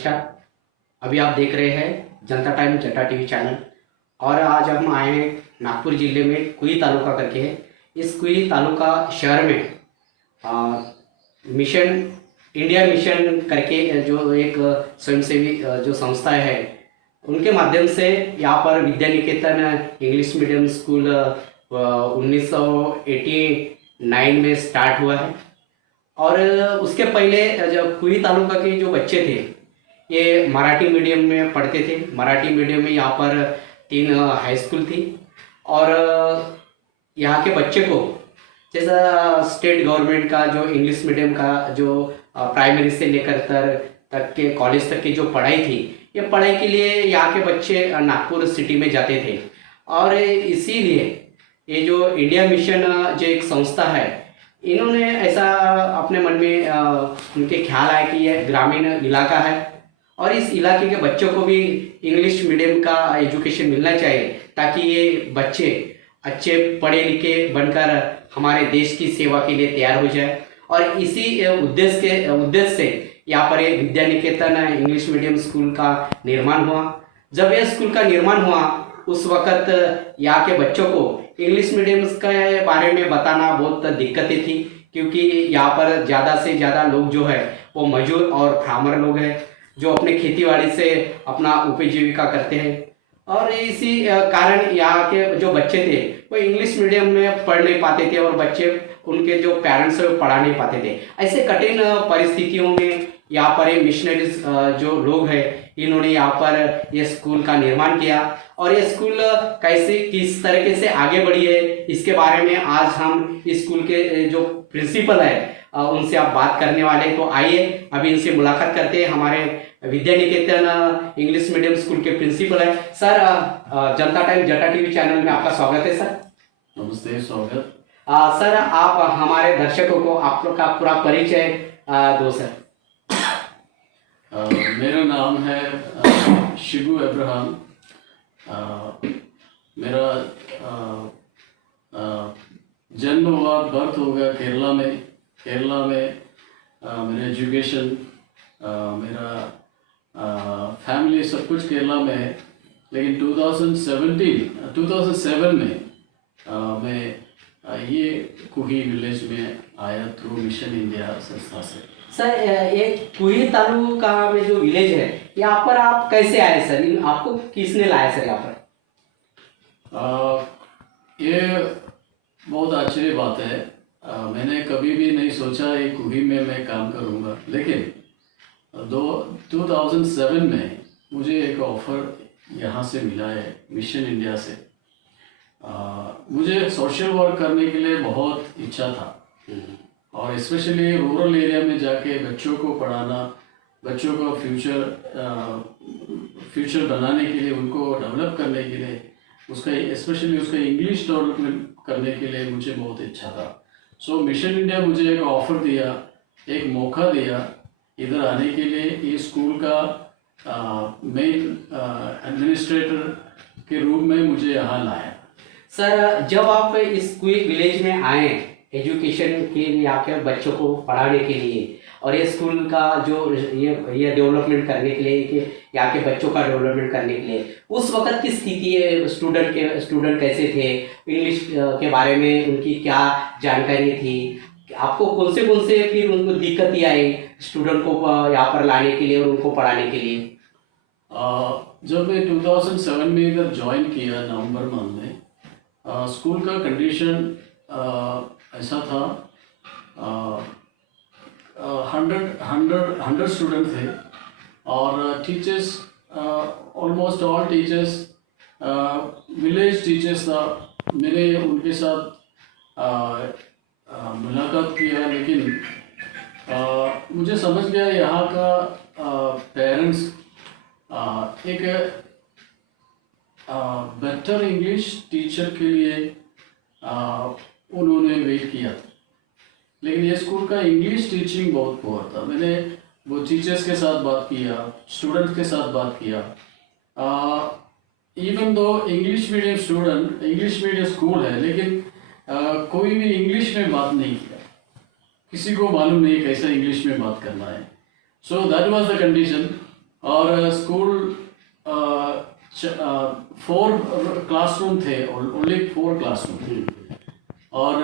नमस्कार। अभी आप देख रहे हैं जनता टाइम जटा टीवी चैनल। और आज हम आए हैं नागपुर जिले में कुई तालुका करके है। इस कुई तालुका शहर में मिशन इंडिया मिशन करके जो एक स्वयंसेवी जो संस्था है, उनके माध्यम से यहाँ पर Vidya Niketan English medium school 1989 में स्टार्ट हुआ है। और उसके पहले जब कुई तालुका के जो बच्चे थे ये मराठी मीडियम में पढ़ते थे। मराठी मीडियम में यहाँ पर 3 हाई स्कूल थी। और यहाँ के बच्चे को जैसा स्टेट गवर्नमेंट का जो इंग्लिश मीडियम का जो प्राइमरी से लेकर तक के कॉलेज तक की जो पढ़ाई थी, ये पढ़ाई के लिए यहाँ के बच्चे नागपुर सिटी में जाते थे। और इसीलिए ये जो इंडिया मिशन जो एक संस्था है, इन्होंने ऐसा अपने मन में उनके ख्याल आया कि यह ग्रामीण इलाका है और इस इलाके के बच्चों को भी इंग्लिश मीडियम का एजुकेशन मिलना चाहिए, ताकि ये बच्चे अच्छे पढ़े लिखे बनकर हमारे देश की सेवा के लिए तैयार हो जाए। और इसी उद्देश्य से यहाँ पर एक Vidya Niketan English medium school का निर्माण हुआ। जब यह स्कूल का निर्माण हुआ उस वक्त यहाँ के बच्चों को इंग्लिश मीडियम के बारे में बताना बहुत दिक्कतें थी, क्योंकि यहाँ पर ज़्यादा से ज़्यादा लोग जो है वो मजदूर और फार्मर लोग हैं जो अपने खेतीबाड़ी से अपना उपजीविका करते हैं। और इसी कारण यहाँ के जो बच्चे थे वो इंग्लिश मीडियम में पढ़ नहीं पाते थे और बच्चे उनके जो पेरेंट्स है वो पढ़ा नहीं पाते थे। ऐसे कठिन परिस्थितियों में यहाँ पर ये मिशनरीज जो लोग हैं, इन्होंने यहाँ पर ये स्कूल का निर्माण किया। और ये स्कूल कैसे किस तरीके से आगे बढ़ी है, इसके बारे में आज हम इस स्कूल के जो प्रिंसिपल है उनसे आप बात करने वाले। तो आइए अभी इनसे मुलाकात करते हैं। हमारे Vidya Niketan English medium school के प्रिंसिपल है। सर, जनता टाइम जटा टीवी चैनल में आपका स्वागत है। सर नमस्ते, स्वागत। सर, आप हमारे दर्शकों को आपका पूरा परिचय दो सर। मेरा नाम है शिबू अब्राहम। मेरा जन्म हुआ, बर्थ हो गया केरला में। मेरा एजुकेशन, मेरा फैमिली सब कुछ केरला में है। लेकिन 2007 में मैं ये कुही विलेज में आया थ्रू मिशन इंडिया संस्था से। सर, ये कुई तालुका में जो विलेज है यहाँ पर आप कैसे आए सर? आपको किसने लाया सर यहाँ पर? ये बहुत आश्चर्य बात है। मैंने कभी भी नहीं सोचा ये कुही में मैं काम करूँगा, लेकिन 2007 में मुझे एक ऑफ़र यहाँ से मिला है मिशन इंडिया से। मुझे सोशल वर्क करने के लिए बहुत इच्छा था, और स्पेशली रूरल एरिया में जाके बच्चों को पढ़ाना, बच्चों को फ्यूचर बनाने के लिए, उनको डेवलप करने के लिए, स्पेशली उसका इंग्लिश डेवलपमेंट करने के लिए मुझे बहुत इच्छा था। सो मिशन इंडिया मुझे एक ऑफ़र दिया, एक मौका दिया इधर आने के लिए। ये स्कूल का मेन एडमिनिस्ट्रेटर के रूप में मुझे यहाँ लाया। सर, जब आप इस कुई विलेज में आए एजुकेशन के लिए, आके बच्चों को पढ़ाने के लिए, और ये स्कूल का जो ये डेवलपमेंट करने के लिए, कि यहाँ के बच्चों का डेवलपमेंट करने के लिए, उस वक्त की स्थिति है, स्टूडेंट कैसे थे, इंग्लिश के बारे में उनकी क्या जानकारी थी, आपको कौन से फिर उनको दिक्कत आई स्टूडेंट को यहाँ पर लाने के लिए और उनको पढ़ाने के लिए? जब मैं 2007 में इधर ज्वाइन किया नवंबर मंथ में, स्कूल का कंडीशन ऐसा था। 100 स्टूडेंट थे, और teachers almost all teachers village teachers था। मैंने उनके साथ मुलाकात किया, लेकिन मुझे समझ गया यहाँ का पेरेंट्स एक बेटर इंग्लिश टीचर के लिए उन्होंने वेट किया था। लेकिन ये स्कूल का इंग्लिश टीचिंग बहुत पुअर था। मैंने वो टीचर्स के साथ बात किया, स्टूडेंट्स के साथ बात किया। Even though English medium school है, लेकिन कोई भी इंग्लिश में बात नहीं किया। किसी को मालूम नहीं कैसे इंग्लिश में बात करना है। So that was the condition. और स्कूल 4 क्लासरूम थे, ओनली 4 क्लासरूम। और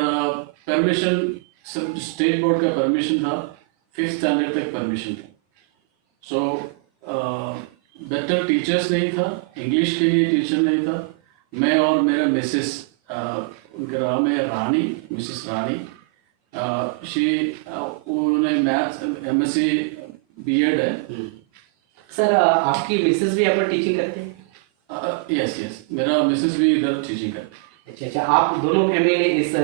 परमिशन स्टेट बोर्ड का परमिशन था, 5th स्टैंडर्ड तक परमिशन था। सो बेटर टीचर्स नहीं था, इंग्लिश के लिए टीचर नहीं था। मैं और मेरा मिसेस, उनका नाम है रानी, मिसेस रानी। उन्होंने मैथ्स MSc B.Ed है। सर आपकी मिसेस भी यहाँ पर टीचिंग करते हैं? यस, मेरा मिसेस भी इधर टीचिंग करते हैं। अच्छा, आप दोनों फैमिली इस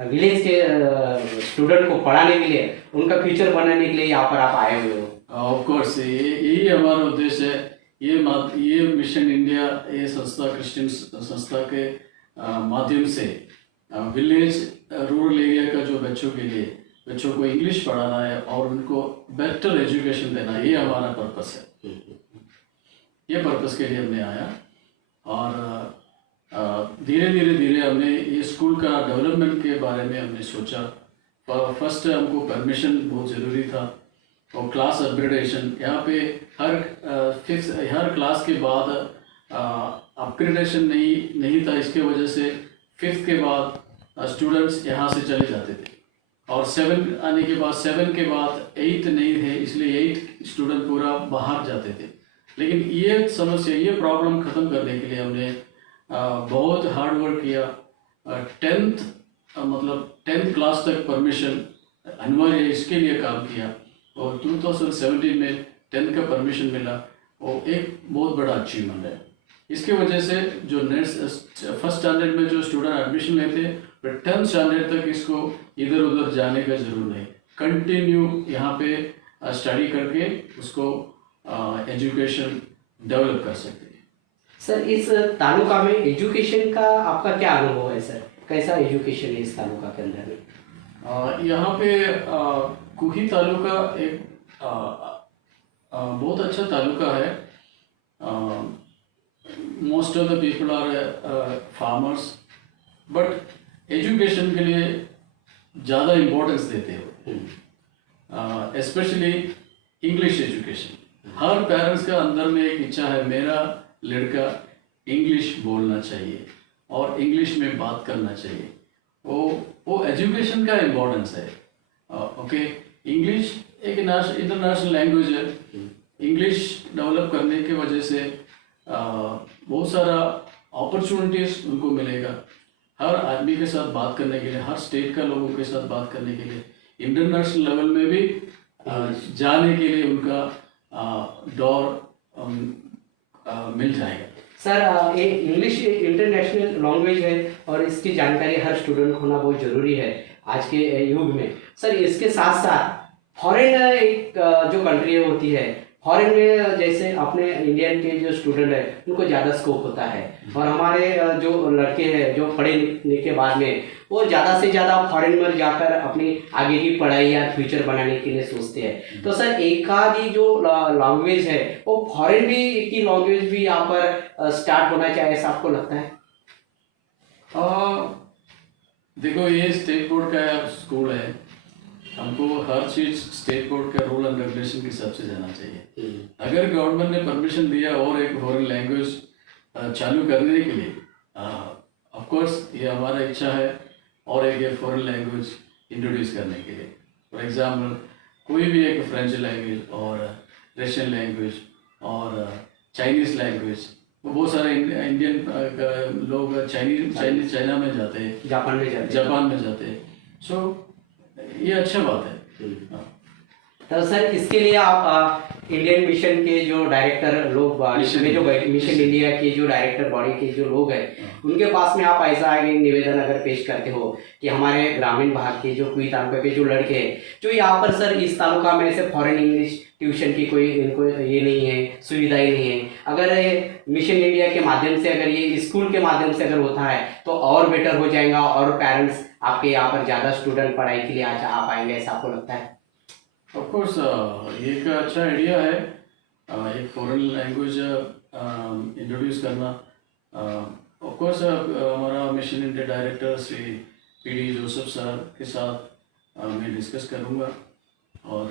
विलेज के स्टूडेंट को पढ़ाने के लिए, उनका फ्यूचर बनाने के लिए यहाँ पर आप आए हुए हो। ऑफ कोर्स, यही हमारा उद्देश्य है। ये मिशन इंडिया, ये संस्था, क्रिश्चियन संस्था के माध्यम से विलेज रूरल एरिया का जो बच्चों को इंग्लिश पढ़ाना है और उनको बेटर एजुकेशन देना, ये हमारा पर्पस है। ये पर्पस के लिए हमने आया। और धीरे धीरे हमने ये स्कूल का डेवलपमेंट के बारे में हमने सोचा। फर्स्ट हमको परमिशन बहुत ज़रूरी था, और क्लास अपग्रेडेशन। यहाँ पे हर क्लास के बाद अपग्रेडेशन नहीं था। इसके वजह से 5th के बाद स्टूडेंट्स यहाँ से चले जाते थे, और 7 आने के बाद 7 के बाद 8 नहीं थे, इसलिए 8 स्टूडेंट पूरा बाहर जाते थे। लेकिन ये समस्या, ये प्रॉब्लम ख़त्म करने के लिए हमने बहुत हार्ड वर्क किया। 10th क्लास तक परमिशन अनिवार्य, इसके लिए काम किया। और 2017 में 10th का परमिशन मिला, वो एक बहुत बड़ा अचीवमेंट है। इसके वजह से जो फर्स्ट स्टैंडर्ड में जो स्टूडेंट एडमिशन लेते हैं, फिर 10th स्टैंडर्ड तक इसको इधर उधर जाने का ज़रूर नहीं, कंटिन्यू यहाँ पे स्टडी करके उसको एजुकेशन डेवलप कर सकते हैं। सर इस तालुका में एजुकेशन का आपका क्या अनुभव है सर? कैसा एजुकेशन है इस तालुका के अंदर में? यहाँ पे कुही तालुका एक बहुत अच्छा तालुका है। Most of the people are farmers, but education के लिए ज़्यादा इम्पोर्टेंस देते हो, स्पेशली इंग्लिश एजुकेशन। हर पेरेंट्स का अंदर में एक इच्छा है, मेरा लड़का इंग्लिश बोलना चाहिए और इंग्लिश में बात करना चाहिए। वो एजुकेशन का इम्पोर्टेंस है। ओके, इंग्लिश एक इंटरनेशनल लैंग्वेज है। इंग्लिश डेवलप करने की वजह से बहुत सारा अपॉर्चुनिटीज उनको मिलेगा, हर आदमी के साथ बात करने के लिए, हर स्टेट का लोगों के साथ बात करने के लिए, इंटरनेशनल लेवल में भी जाने के लिए उनका डोर मिल जाएगा। सर ये इंग्लिश इंटरनेशनल लैंग्वेज है और इसकी जानकारी हर स्टूडेंट को होना बहुत ज़रूरी है आज के युग में। सर इसके साथ साथ फॉरेन एक जो कंट्री होती है, फॉरेन में जैसे अपने इंडियन के जो स्टूडेंट है उनको ज़्यादा स्कोप होता है, और हमारे जो लड़के हैं जो पढ़े लिखने के बाद में वो ज़्यादा से ज़्यादा फॉरेन में जाकर अपनी आगे की पढ़ाई या फ्यूचर बनाने के लिए सोचते हैं। तो सर एक आधी जो लैंग्वेज है वो फॉरेन भी की लैंग्वेज भी यहाँ पर स्टार्ट होना चाहिए, ऐसा आपको लगता है? देखो, ये स्टेट बोर्ड का स्कूल है, हमको हर चीज़ स्टेट बोर्ड का रूल एंड रेगुलेशन के हिसाब से जाना चाहिए। अगर गवर्नमेंट ने परमिशन दिया और एक फॉरेन लैंग्वेज चालू करने के लिए, ऑफ कोर्स ये हमारा इच्छा है, और एक फॉरेन लैंग्वेज इंट्रोड्यूस करने के लिए। फॉर एग्जांपल कोई भी एक फ्रेंच लैंग्वेज और रशियन लैंग्वेज और चाइनीज़ लैंग्वेज। बहुत सारे इंडियन लोग चाइना में जाते हैं, जापान में जाते हैं। सो ये अच्छा बात है। तो सर इसके लिए आप इंडियन मिशन के जो डायरेक्टर लोग, मिशन इंडिया के जो डायरेक्टर बॉडी के जो लोग हैं, उनके पास में आप ऐसा आगे निवेदन अगर पेश करते हो कि हमारे ग्रामीण भाग के जो कुई तालुका के जो लड़के हैं जो यहाँ पर सर इस तालुका में से फॉरेन इंग्लिश ट्यूशन की कोई इनको ये नहीं है, सुविधा ही नहीं है, अगर मिशन इंडिया के माध्यम से, अगर ये स्कूल के माध्यम से अगर होता है तो और बेटर हो जाएगा, और पेरेंट्स आपके यहाँ पर ज़्यादा स्टूडेंट पढ़ाई के लिए आ पाएंगे, ऐसा आपको लगता है? ऑफ कोर्स ये एक अच्छा आइडिया है, एक फॉरेन लैंग्वेज इंट्रोड्यूस करना। ऑफ कोर्स हमारा mission India director Shri PD Joseph sir के साथ मैं डिस्कस करूँगा, और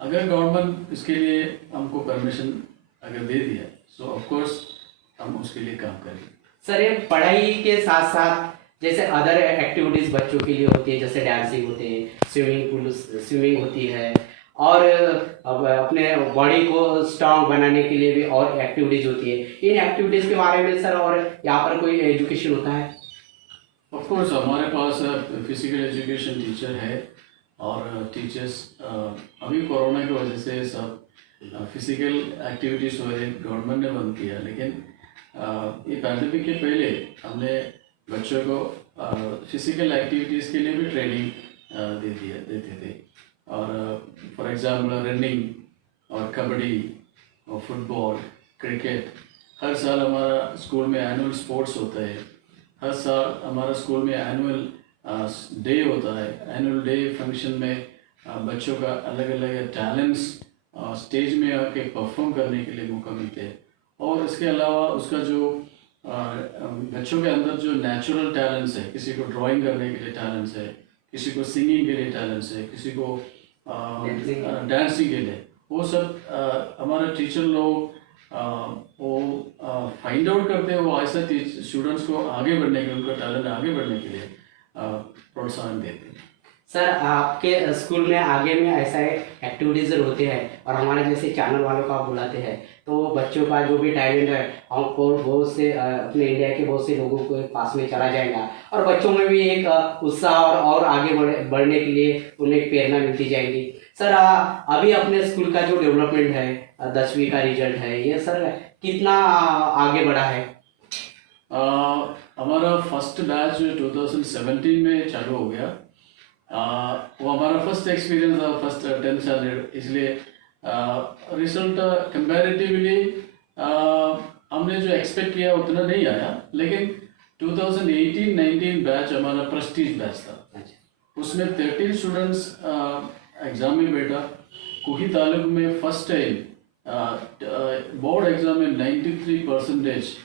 अगर गवर्नमेंट इसके लिए हमको परमिशन अगर दे दिया सो ऑफ कोर्स हम उसके लिए काम करेंगे। सर ये पढ़ाई के साथ साथ जैसे अदर एक्टिविटीज बच्चों के लिए होती है, जैसे डांसिंग होते हैं, स्विमिंग होती है, और अब अपने बॉडी को स्ट्रांग बनाने के लिए भी और एक्टिविटीज होती है। इन एक्टिविटीज के बारे में सर और यहाँ पर कोई एजुकेशन होता है? ऑफ कोर्स हमारे पास फिजिकल एजुकेशन टीचर है और टीचर्स अभी कोरोना की वजह से सब फिजिकल एक्टिविटीज़ वगैरह गवर्नमेंट ने बंद किया, लेकिन ये पैंडेमिक के पहले हमने बच्चों को फिजिकल एक्टिविटीज़ के लिए भी ट्रेनिंग देते थे। और फॉर एग्जांपल रनिंग और कबड्डी और फुटबॉल, क्रिकेट, हर साल हमारा स्कूल में एनुअल स्पोर्ट्स होता है। हर साल हमारा स्कूल में एनुअल डे होता है। एनुअल डे फंक्शन में बच्चों का अलग अलग टैलेंट्स स्टेज में आके परफॉर्म करने के लिए मौका मिलते हैं। और इसके अलावा उसका जो बच्चों के अंदर जो नेचुरल टैलेंट्स है, किसी को ड्राइंग करने के लिए टैलेंट्स है, किसी को सिंगिंग के लिए टैलेंट्स है, किसी को डांसिंग के लिए, वो सब हमारे टीचर लोग वो फाइंड आउट करते हैं। वो ऐसा स्टूडेंट्स को आगे बढ़ने के लिए, उनका टैलेंट आगे बढ़ने के लिए प्रोत्साहन देते हैं। सर आपके स्कूल में आगे में ऐसा एक्टिविटीज होते हैं और हमारे जैसे चैनल वालों को आप बुलाते हैं, तो बच्चों का जो भी टैलेंट है हमको बहुत से अपने इंडिया के बहुत से लोगों के पास में चला जाएगा और बच्चों में भी एक उत्साह और आगे बढ़ने के लिए उन्हें एक प्रेरणा मिलती जाएगी। सर अभी अपने स्कूल का जो डेवलपमेंट है, 10वीं का रिजल्ट है, ये सर कितना आगे बढ़ा है? हमारा फर्स्ट बैच 2017 में चालू हो गया। वो हमारा फर्स्ट एक्सपीरियंस था, फर्स्ट 10th स्टैंडर्ड, इसलिए रिजल्ट कंपैरेटिवली हमने जो एक्सपेक्ट किया उतना नहीं आया, लेकिन 2018-19 बैच हमारा प्रेस्टीज बैच था। उसमें 13 स्टूडेंट्स एग्ज़ाम में बैठा। कुकी तालुक में फर्स्ट टाइम बोर्ड एग्ज़ाम में 93%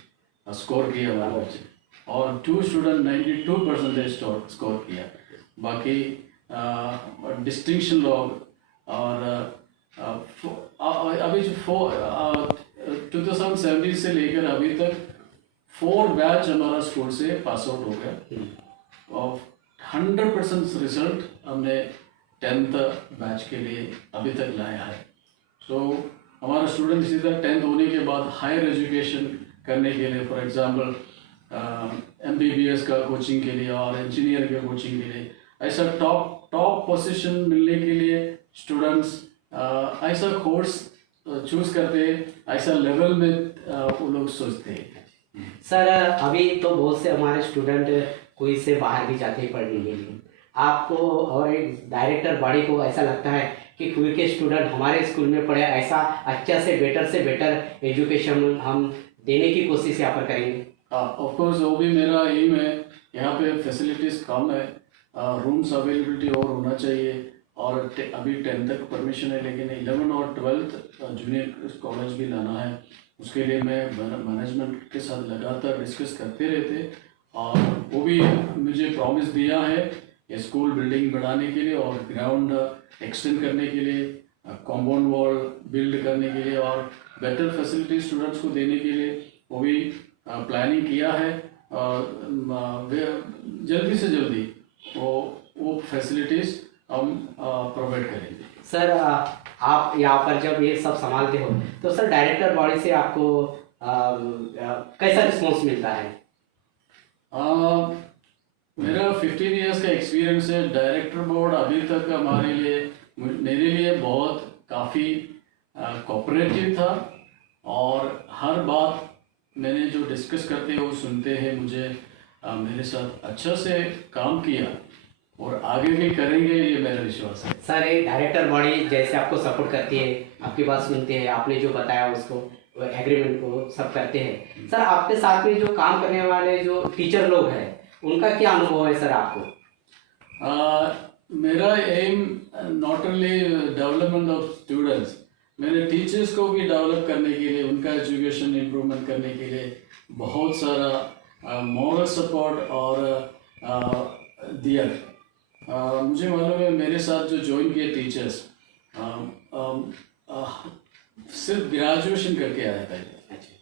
स्कोर किया हमारे बच्चे, और 2 स्टूडेंट 92% स्कोर किया। बाकी डिस्टिंक्शन लॉग और अभी जो 2017 से लेकर अभी तक 4 बैच हमारा स्कूल से पास आउट हो गया और 100% रिजल्ट हमने 10th बैच के लिए अभी तक लाया है। तो हमारा स्टूडेंट इसी तरह 10th होने के बाद हायर एजुकेशन करने के लिए, फॉर एग्जांपल MBBS का कोचिंग के लिए और इंजीनियर के कोचिंग के लिए, ऐसा टॉप पोजीशन मिलने के लिए स्टूडेंट्स ऐसा कोर्स चूज करते हैं, ऐसा लेवल में वो लोग सोचते हैं। सर अभी तो बहुत से हमारे स्टूडेंट कोई से बाहर भी जाते हैं पढ़ने के लिए, आपको और एक डायरेक्टर बॉडी को ऐसा लगता है कि कोई के स्टूडेंट हमारे स्कूल में पढ़े, ऐसा अच्छा से बेटर एजुकेशन हम देने की कोशिश यहाँ पर करेंगे? ऑफ कोर्स वो भी मेरा एम है। यहाँ पे फैसिलिटीज़ कम है, रूम्स अवेलेबिलिटी और होना चाहिए, और अभी 10th तक परमिशन है, लेकिन 11 और 12th जूनियर कॉलेज भी लाना है। उसके लिए मैं मैनेजमेंट के साथ लगातार डिस्कस करते रहते, और वो भी मुझे प्रॉमिस दिया है कि स्कूल बिल्डिंग बढ़ाने के लिए और ग्राउंड एक्सटेंड करने के लिए, कॉम्पाउंड वॉल बिल्ड करने के लिए और बेटर फैसिलिटी स्टूडेंट्स को देने के लिए वो भी प्लानिंग किया है। जल्दी से जल्दी वो फैसिलिटीज़ हम प्रोवाइड करेंगे। सर आप यहाँ पर जब ये सब संभालते हो तो सर डायरेक्टर बॉडी से आपको कैसा रिस्पॉन्स मिलता है? मेरा 15 इयर्स का एक्सपीरियंस है। डायरेक्टर बोर्ड अभी तक हमारे लिए, मेरे लिए बहुत काफ़ी कोऑपरेटिव था, और हर बात मैंने जो डिस्कस करते हैं वो सुनते हैं, मुझे मेरे साथ अच्छा से काम किया और आगे भी करेंगे, ये मेरा विश्वास है। सर एक डायरेक्टर बॉडी जैसे आपको सपोर्ट करती है, आपकी बात सुनते हैं, आपने जो बताया उसको एग्रीमेंट को सब करते हैं, सर आपके साथ में जो काम करने वाले जो टीचर लोग हैं उनका क्या अनुभव है सर आपको? मेरा am not only development of students, मैंने टीचर्स को भी डेवलप करने के लिए, उनका एजुकेशन इम्प्रूवमेंट करने के लिए बहुत सारा मॉरल सपोर्ट और दिया। मुझे मालूम है मेरे साथ जो ज्वाइन किए टीचर्स, सिर्फ ग्रेजुएशन करके आया था इधर। अच्छा।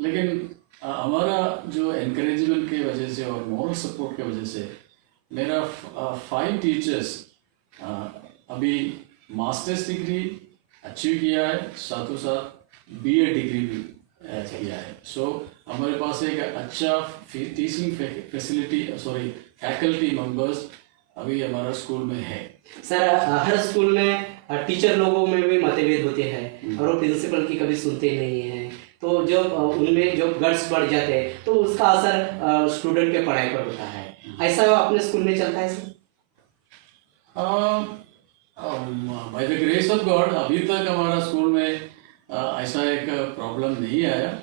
लेकिन हमारा जो एनकरेजमेंट की वजह से और मॉरल सपोर्ट की वजह से मेरा 5 टीचर्स अभी मास्टर्स डिग्री अचीव किया है, साथों साथ BA डिग्री भी किया है। सो हमारे पास एक अच्छा टीचिंग फैकल्टी मेंबर्स अभी हमारा स्कूल में है। सर हर स्कूल में टीचर लोगों में भी मतभेद होते हैं और वो प्रिंसिपल की कभी सुनते नहीं हैं, तो जब उनमें जो गट्स बढ़ जाते हैं तो उसका असर स्टूडेंट के पढ़ाई पर होता है। ऐसा अपने स्कूल में चलता है sir? By the grace of God अभी तक हमारा स्कूल में ऐसा एक प्रॉब्लम नहीं आया,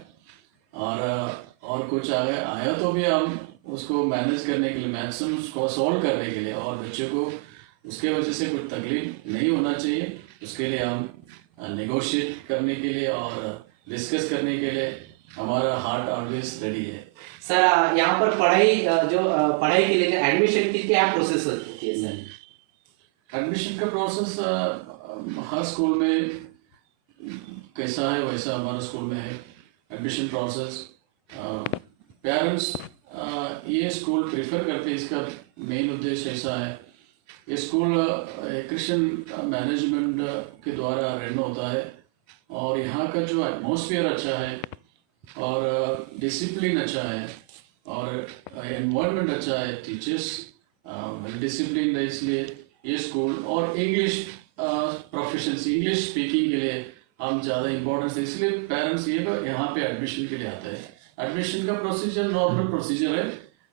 और कुछ आया तो भी हम उसको मैनेज करने के लिए, मैक्सिमम उसको सॉल्व करने के लिए, और बच्चों को उसके वजह से कुछ तकलीफ नहीं होना चाहिए, उसके लिए हम नेगोशिएट करने के लिए और डिस्कस करने के लिए हमारा हार्ट ऑलवेज रेडी है। सर यहाँ पर पढ़ाई के लिए एडमिशन की क्या प्रोसेस होती है सर? एडमिशन का प्रोसेस हर स्कूल में कैसा है वैसा हमारा स्कूल में है। एडमिशन प्रोसेस पेरेंट्स ये स्कूल प्रेफर करते हैं, इसका मेन उद्देश्य ऐसा है, ये स्कूल क्रिश्चियन मैनेजमेंट के द्वारा रन होता है और यहाँ का जो एटमॉस्फेयर अच्छा है और डिसिप्लिन अच्छा है और एनवायरनमेंट अच्छा है, टीचर्स वेल डिसिप्लिन है, इसलिए ये स्कूल और इंग्लिश प्रोफिशिएंसी, इंग्लिश स्पीकिंग के लिए हम ज़्यादा इम्पोर्टेंस है, इसलिए पेरेंट्स ये यहाँ पे एडमिशन के लिए आते हैं। एडमिशन का प्रोसीजर नॉर्मल प्रोसीजर है,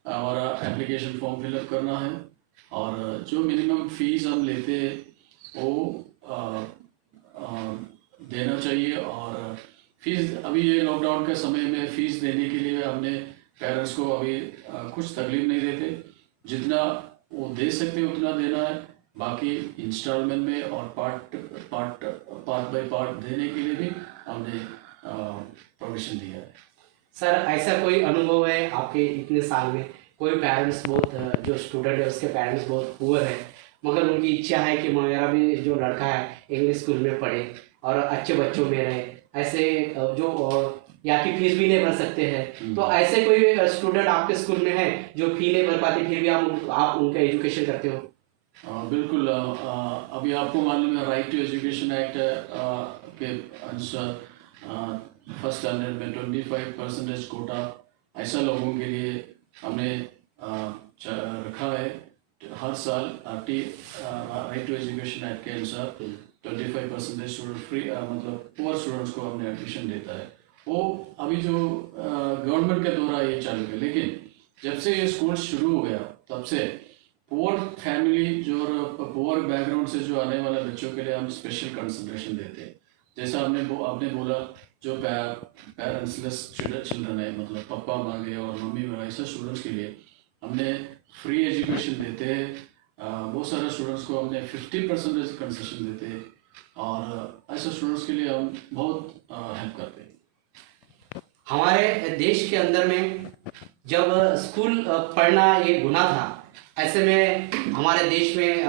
हमारा एप्लीकेशन फॉर्म फिलअप करना है और जो मिनिमम फीस हम लेते हैं वो देना चाहिए। और फीस अभी ये लॉकडाउन के समय में फ़ीस देने के लिए हमने पेरेंट्स को अभी कुछ तकलीफ नहीं देते, जितना वो दे सकते उतना देना है, बाकी इंस्टॉलमेंट में और पार्ट बाय पार्ट देने के लिए भी हमने प्रोविज़न दिया है। सर ऐसा कोई अनुभव है आपके इतने साल में, कोई पेरेंट्स बहुत जो स्टूडेंट है उसके पेरेंट्स बहुत पुअर है मगर उनकी इच्छा है कि मेरा भी जो लड़का है इंग्लिश स्कूल में पढ़े और अच्छे बच्चों में रहे, ऐसे जो या की फीस भी नहीं भर सकते हैं, तो ऐसे कोई स्टूडेंट आपके स्कूल में है जो फी नहीं भर पाते फिर भी आप उनका एजुकेशन करते हो? बिल्कुल। अभी आपको मालूम है राइट टू एजुकेशन एक्ट के अनुसार फर्स्ट स्टैंडर्ड में 25% कोटा ऐसा लोगों के लिए हमने रखा है। हर साल राइट टू एजुकेशन एक्ट के अनुसार 25% स्टूडेंट फ्री, मतलब पुअर स्टूडेंट्स को हमने एडमिशन देता है। वो अभी जो गवर्नमेंट के द्वारा ये चालू है, लेकिन जब से ये स्कूल शुरू हो गया तब से पुअर फैमिली जो पुअर बैकग्राउंड से जो आने वाले बच्चों के लिए हम स्पेशल कंसिडरेशन देते हैं। जैसा आपने बोला जो पेरेंट्सलेस चिल्ड्रन है, मतलब पापा मर गए और मम्मी मर, ऐसा स्टूडेंट्स के लिए हमने फ्री एजुकेशन देते हैं। बहुत सारे स्टूडेंट्स को हमने 50% कंसेशन देते हैं और ऐसे स्टूडेंट्स के लिए हम बहुत हेल्प करते हैं। हमारे देश के अंदर में जब स्कूल पढ़ना ये गुनाह था, ऐसे में हमारे देश में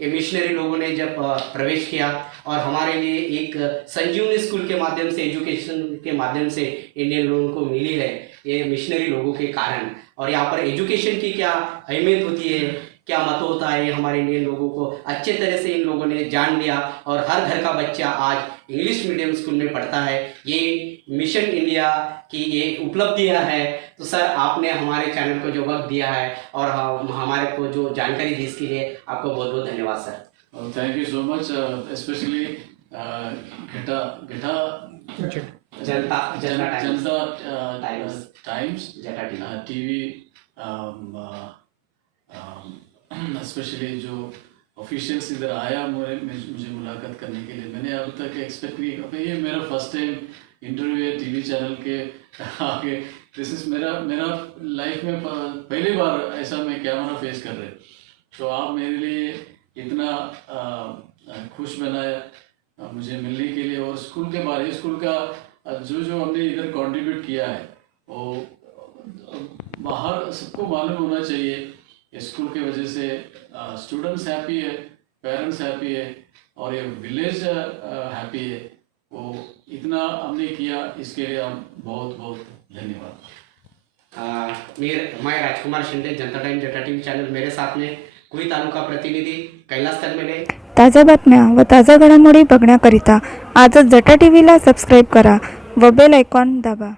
ये मिशनरी लोगों ने जब प्रवेश किया और हमारे लिए एक संजीवनी स्कूल के माध्यम से, एजुकेशन के माध्यम से इंडियन लोगों को मिली है, ये मिशनरी लोगों के कारण। और यहाँ पर एजुकेशन की क्या अहमियत होती है, क्या महत्व होता है, हमारे इंडियन लोगों को अच्छे तरह से इन लोगों ने जान लिया और हर घर का बच्चा आज इंग्लिश मीडियम स्कूल में पढ़ता है। ये मिशन इंडिया की ये उपलब्धियाँ है। तो सर आपने हमारे चैनल को जो वक्त दिया है और हमारे को जो जानकारी दी इसके लिए आपको बहुत बहुत धन्यवाद sir. Thank you so much, specially Janata times TV, specially जो ऑफिशियल्स इधर आया मुझे मुलाकात करने के लिए। मैंने अब तक एक्सपेक्ट नहीं किया, ये मेरा फर्स्ट टाइम इंटरव्यू है टीवी चैनल के आगे। दिस इज मेरा लाइफ में पहली बार ऐसा मैं कैमरा फेस कर रहे, तो आप मेरे लिए इतना खुश बनाया मुझे मिलने के लिए। और स्कूल के बारे, स्कूल का जो हमने इधर कंट्रीब्यूट किया है वो बाहर सबको मालूम होना चाहिए। स्कूल के वजह से स्टूडेंट्स हैप्पी है, पेरेंट्स हैप्पी है और ये विलेज हैप्पी है। वो इतना हमने किया, इसके लिए हम बहुत बहुत धन्यवाद। मैं राजकुमार शिंदे, जनता टाइम जटा टीव्ही चॅनल, मेरे साथ में कुई तालुका प्रतिनिधी कैलास तनमेले। ताज्या बातम्या व ताज्या घडामोडी बघण्याकरिता आजच जटा टीव्हीला सबस्क्राईब करा व बेल आयकॉन दाबा.